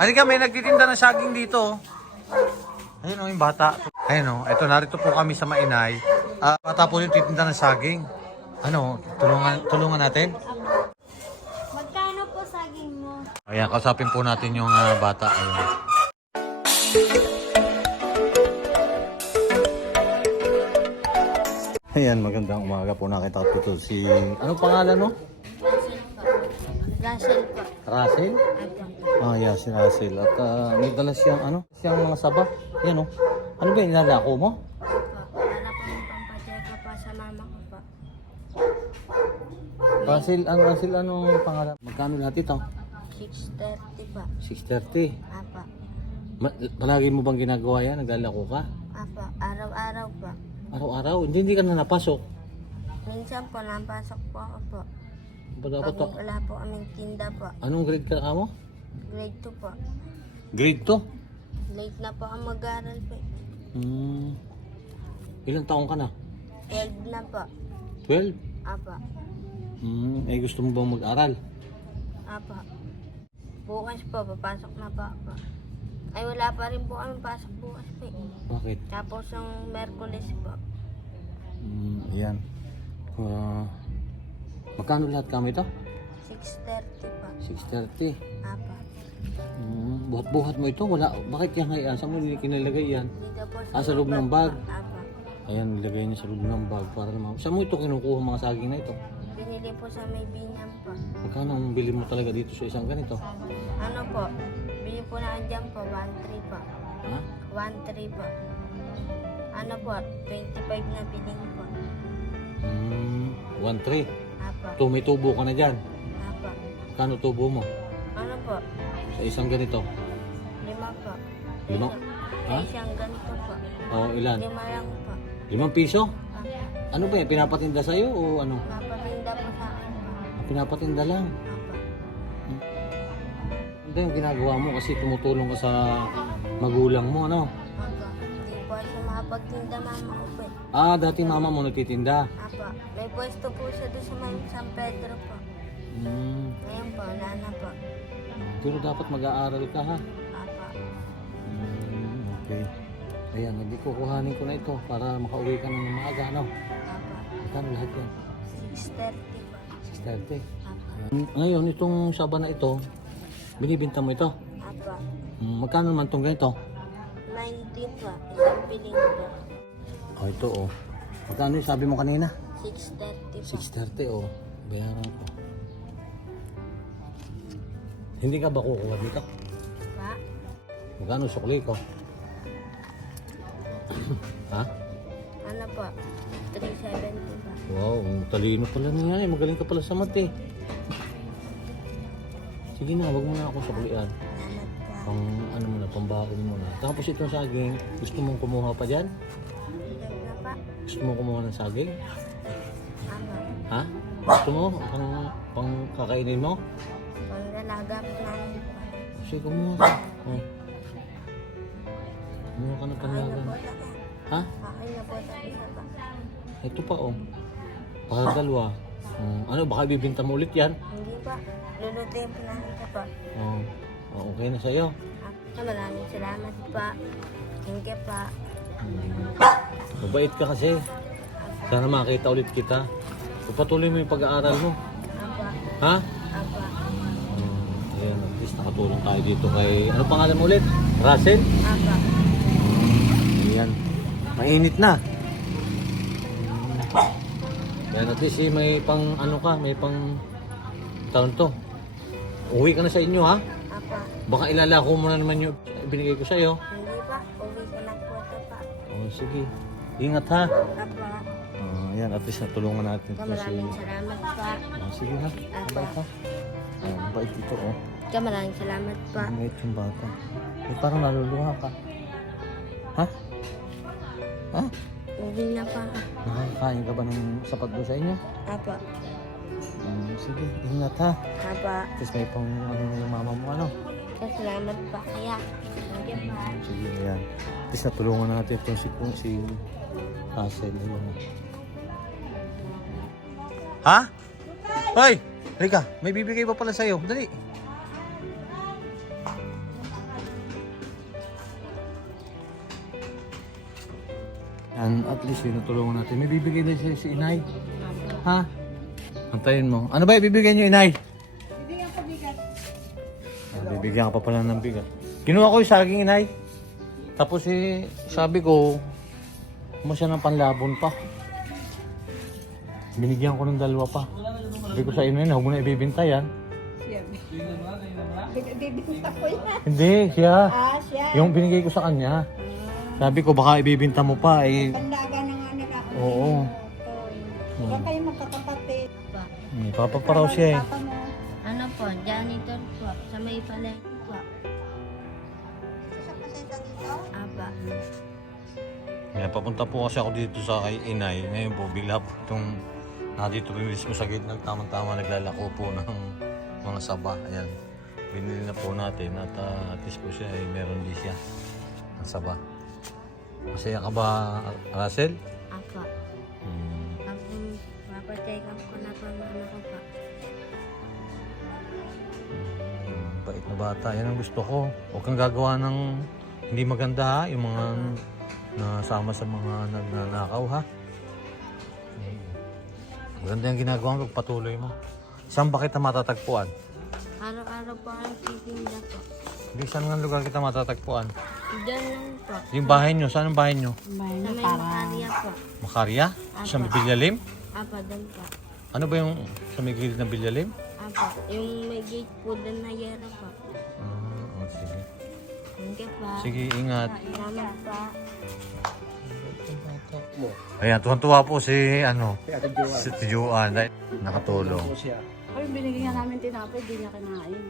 Halika, may nagtitinda ng saging dito. oh. Ayun o, yung bata. Ayun o, eto, narito po kami sa Mainay. Ah, bata po yung titinda ng saging. Ano, tulungan, tulungan natin? Magkano po saging mo? Ayan, kausapin po natin yung ah, bata. Ayun. Ayan, magandang umaga po. Nakita ko po ito si... Anong pangalan mo? Russell po. Russell? Apo. Ah, yeah, si Russell. At ah, may dala siyang ano, siyang mga saba. Yan o. Ano ba yung nilalako mo? Para po yung pampacheck pa sa mama ko po. Russell, ano, Russell, anong pangalan? Magkano lahat ito? 6.30 po. 6.30. Apo. Ma- palagi mo bang ginagawa yan? Naglalako ka? Apo. Araw-araw po. Araw-araw? Hindi, hindi ka na napasok. Minsan po, napasok po ako po. Ba dapat Pag to? wala po kaming tinda po. Anong grade ka mo? Grade 2 po. Grade 2? Late na po ang mag-aral po. Hmm. Ilang taong ka na? 12 na po. 12? Apo. Hmm. Eh, gusto mo bang mag-aral? Apo. Bukas po, papasok na po ako. Ay, wala pa rin po kami pasok bukas po. eh. Bakit? Tapos yung Merkulis po. Hmm, yan. Ah, magkano lahat kami ito? 6.30 po. 6.30. Apa. Hmm, buhat-buhat mo ito? Wala. Bakit yan ngayon? Saan mo kinalagay yan? Dito po Ah, sa loob ng bag? Apa. Ayan, nilagay niya sa loob ng bag para naman. Saan mo ito kinukuha mga saging na ito? Binili po sa may binyang po. Magkano ang bili mo talaga dito sa isang ganito? Ano po? Bili po na dyan po. 1.3 po. Ha? 1.3 po. Ano po? 25 na biling po. Hmm, 1.3. Apa. To, may tubo ka na dyan. Magkano tubo mo? Ano po? Sa isang ganito? Lima po. Lima? Sa Ha? isang ganito po. O ilan? Lima lang po. Limang piso? Apa. Ano ba yan? Pinapatinda sa'yo o ano? Mapatinda po sa akin po. Pinapatinda lang. Apa. Ano yung ginagawa mo kasi tumutulong ka sa magulang mo, ano? Hindi po siya makapagtinda mama ko po. eh. Ah, dati mama mo nagtitinda. Apa. May pwesto po siya doon sa may San Pedro po. Hmm, Ngayon po, nana po. pero dapat mag-aaral ka ha. Apa. Hmm, okay. Ayan, hindi kukuhanin ko na ito para makauwi ka na ng maaga, ano? Apa. Magkano lahat yan? 6.30 po. 6.30. Apa. Ngayon, itong saba na ito, binibinta mo ito. Apa. Hmm, magkano naman itong ganito? 19 po. Isang piling po. Oh, ito oh. Magkano yung sabi mo kanina? 6.30 po. 6.30 oh. Bayaran ko. Hindi ka ba kukuha dito? Pa. Magkano sukli ko? ha? Ano po? 3.70 po. Wow, ang talino pala na yan. eh. Magaling ka pala sa mate. Sige na, wag mo na ako suklian. Pang ano mo na, pambaon mo na. Tapos itong saging, gusto mong kumuha pa dyan? Pa? Gusto mong kumuha ng saging? Ama. Ha? Gusto mo? Pang, pang kakainin mo? Panglalaga po namin po. Sige, kumuha ka. Oh. Kumuha ka Akin na po akin. Ha? Akin na po isa pa. Ito pa oh. Para dalawa. Oh, ano, baka bibinta mo ulit yan? Hindi pa. Lulutuin po namin po. Oh, oh, okay na sa'yo. Ah, Maraming salamat pa. Thank you pa. Hmm. Mabait ka kasi. Sana makita ulit kita. Patuloy mo yung pag-aaral mo. Apa. Ha? Apa. Hmm, ayan, at least nakatulong tayo dito kay... Ano pangalan mo ulit? Russell? Apa. Ayan. Mainit na. Yan, at least eh, may pang ano ka, may pang taon to. Uwi ka na sa inyo ha. Apa. Baka ilalako mo na naman yung binigay ko sa'yo. Hindi pa. Uwi ko na po ito pa. Oh, sige. Ingat ha. Apa. Oh, yan, at least natulungan natin to si... Maraming salamat pa. Oh, sige ha. Apa. Bait ha. Oh, bait ito oh. Maraming salamat pa. Bait yung bata. Eh, parang naluluha ka. Ha? Ha? Uwi na pa. Nakakain ka ba ng sapat doon sa inyo? Apa. Um, sige, ingat ha. Apa. Tapos may pang ano yung mama mo ano. Salamat pa. Kaya. Thank you pa. Sige, ayan. Tapos natulungan natin itong si, si Hassel. Ayun. Ha? Hoy! Rika, may bibigay pa pala sa'yo. Dali. And at least yun, natulungan natin. May bibigay na sa'yo si inay. Ha? Antayin mo. Ano ba ibibigay niyo, inay? Bibigyan ko bigat. Ah, bibigyan ka pa pala ng bigat. Kinuha ko yung saging, inay. Tapos eh, sabi ko, mo siya ng panlabon pa. Binigyan ko ng dalawa pa. Sabi ko sa inyo yun, huwag mo na ibibinta yan. Siya. Bibinta ko yan. Hindi, siya. Ah, siya. Yung binigay ko sa kanya. Sabi ko, baka ibibinta mo pa eh. Pandaga na nga nila ako. Oo. Huwag kayo magkakapatid. Pa. Hmm, papa pa raw siya eh. Papa mo. Ano po, janitor po. Sa may palengke po. Sa pasensya dito? Apa. Kaya papunta po kasi ako dito sa kay Inay. Ngayon po, bigla po itong nandito rin mismo sa gitna, tamang-tama naglalako po ng mga saba. Ayan. Binili na po natin at uh, at least po siya ay meron din siya ng saba. Masaya ka ba, Russell? Apa. Hmm. Pag papacheck up ko na po ano ko pa. Hmm, Bait na bata. Yan ang gusto ko. Huwag kang gagawa ng hindi maganda ha. Yung mga nasama sa mga nagnanakaw ha. Maganda yung ginagawa mo. Patuloy mo. Saan ba kita matatagpuan? Araw-araw po ang titinda po. Hindi, saan nga lugar kita matatagpuan? Diyan lang po. Yung bahay nyo, saan ang bahay nyo? May Sa may makarya po. Makarya? Sa may Bilyalim? Apa, doon po. Ano ba yung sa may gilid ng Bilyalim? Apa, yung may gate po doon na yero po. Ah, oh, sige. Thank you po. Sige, ingat. Salamat po. Ayan, tuwan-tuwa po si, ano, si Tijuan. Dahil nakatulong. Ay, binigyan namin tinapay, di niya kinain.